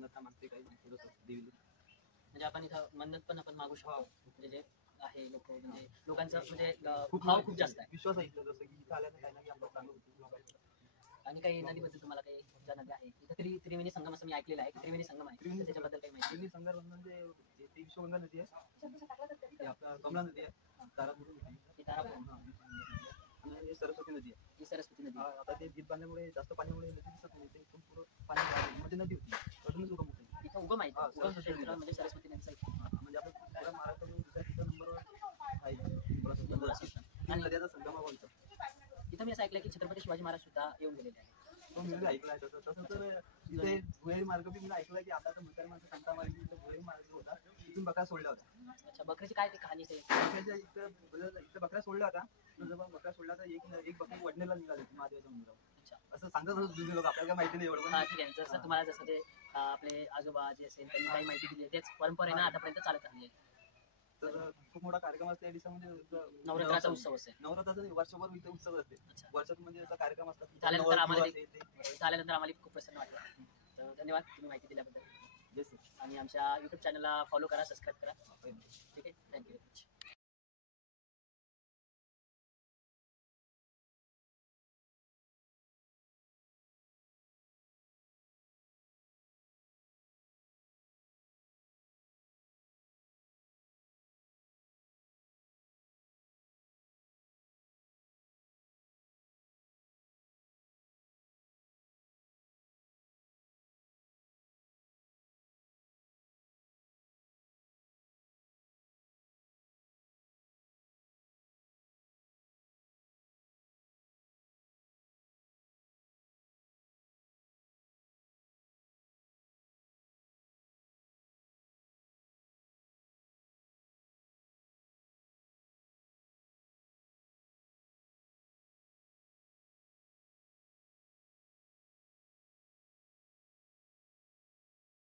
मन्नत मागते काही माहिती देवीला. म्हणजे आपण इथं मन्नत पण आपण मागू शकतो. म्हणजे जे आहे लोक म्हणजे लोकांचं म्हणजे भाव खूप जास्त आहे, विश्वास आहे इथं. जसं की इथं आल्यानं काही ना काही आपलं चांगलं होतं. आणि काही नदीबद्दल तुम्हाला काही ज्या नद्या आहे इथं त्रिवेणी संगम असं मी ऐकलेलं आहे, त्रिवेणी संगम आहे, त्याच्याबद्दल काही माहिती? त्रिवेणी संगम म्हणजे ती विश्वगंगा नदी आहे, आपला कमला नदी आहे, तारापूर आणि सरस्वती नदी आहे. ही सरस्वती नदी आता ते गीत बांधल्यामुळे जास्त पाण्यामुळे नदी दिसत नाही, ते इथून पुढं पाणी म्हणजे नदी होती, अजूनच उगम होते इथं उगम आहे, म्हणजे सरस्वती नदीचा म्हणजे आपण पुऱ्या महाराष्ट्रामध्ये दुसऱ्या तिसऱ्या नंबरवर आहे. आणि नद्याचा संगम बोलतो. इथं मी असं ऐकलं की छत्रपती शिवाजी महाराज सुद्धा येऊन गेलेले आहे. तो मी ऐकलाय तसं. तसं तर इथे भुयारी मार्ग बी मी ऐकलाय की आता तर म्हातारी माणसं सांगता मार्गी इथं भुयारी मार्ग होता, तिथून बकरा सोडला होता. अच्छा, बकरीची काय ती कहाणी ते? इथं बकरा सोडला होता, जेव्हा बकरा सोडला तर एक बकरी वडनेला निघाली महादेवाच्या मंदिरावर. असं सांगत जुने लोक, आपल्याला माहिती नाही एवढं. हा ठीक आहे. जसं तुम्हाला जसं ते आपले आजोबा जे असेल त्यांनी काही माहिती दिली आहे, तेच परंपरेनं आतापर्यंत चालत आली आहे. तर खूप मोठा कार्यक्रम असतो या दिवसामध्ये. नवरात्राचा उत्सव असेल. नवरात्राचा वर्षभर इथे उत्सव असते. वर्षातून म्हणजे असा कार्यक्रम असतात. झाल्यानंतर आम्हाला खूप प्रसन्न वाटलं. तर धन्यवाद तुम्ही माहिती दिल्याबद्दल. आणि आमच्या YouTube चॅनलला फॉलो करा, सबस्क्राईब करा. ठीक आहे, थँक्यू.